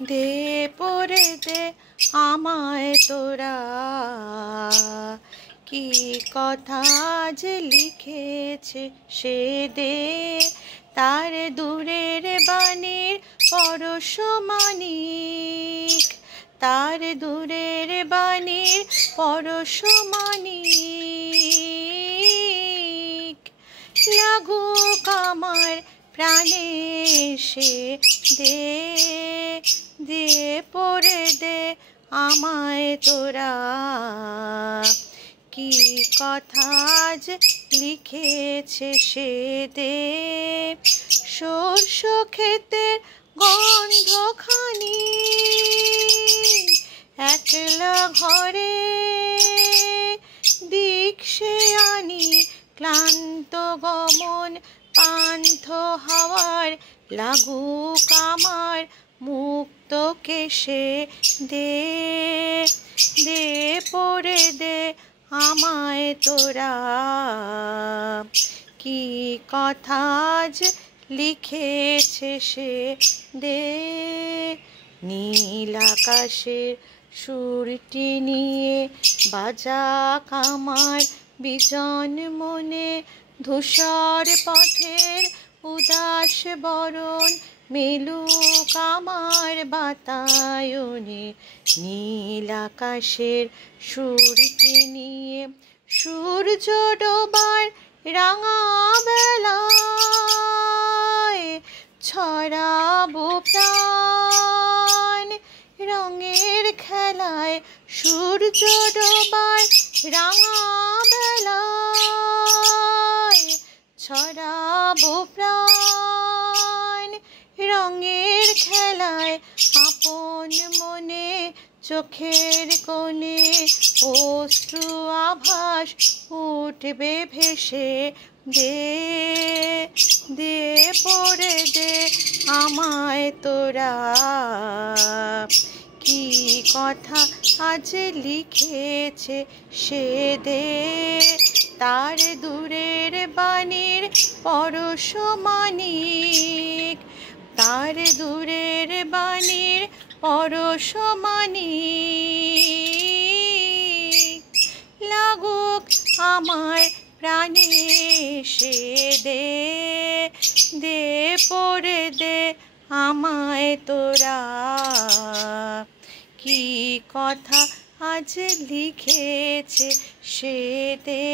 দে পড়ে দে আমায় তোরা, কি কথা যে লিখেছে সে দে। তার দূরের বাণীর পরশমানিক, তার দূরের বাণীর পরশমানিক। লাগুক আমার প্রাণে সে দে, দে পড়ে দে আমায় তোরা, কি কথা যে লিখেছে সে দে। সর্ষ ক্ষেতের গন্ধখানি একলা ঘরে দিক সে আনি, ক্লান্ত গমন পান্থ হাওয়ার। লাগুক আমার মুক্ত কেশে দে, দে পড়ে দে আমায় তোরা, কি কথা যে লিখেছে সে দে। নীল আকাশের সুরটি নিয়ে বাজাক আমার বিজন মনে, ধূসর পথের উদাস বরণ মেলুক আমার বাতায়নে। নীল আকাশের সুরটি নিয়ে সূর্য ডোবার রাঙা বেলায় ছড়াবো প্রাণ রঙের খেলায়। সূর্য ডোবার রাঙা বেলায় ছড়াবো প্রাণ রঙের খেলায়। আপন মনে চোখের কোণে অশ্রু আভাস উঠবে ভেসে দে, দে পড়ে দে আমায় তোরা, কি কথা আজ লিখেছে সে দে। তার দূরের বাণীর পরশমানিক, তার দূরের বাণীর পরশমানিক। লাগুক আমার প্রাণে সে দে, দে পড়ে দে আমায় তোরা, কি কথা আজ লিখেছে সে দে।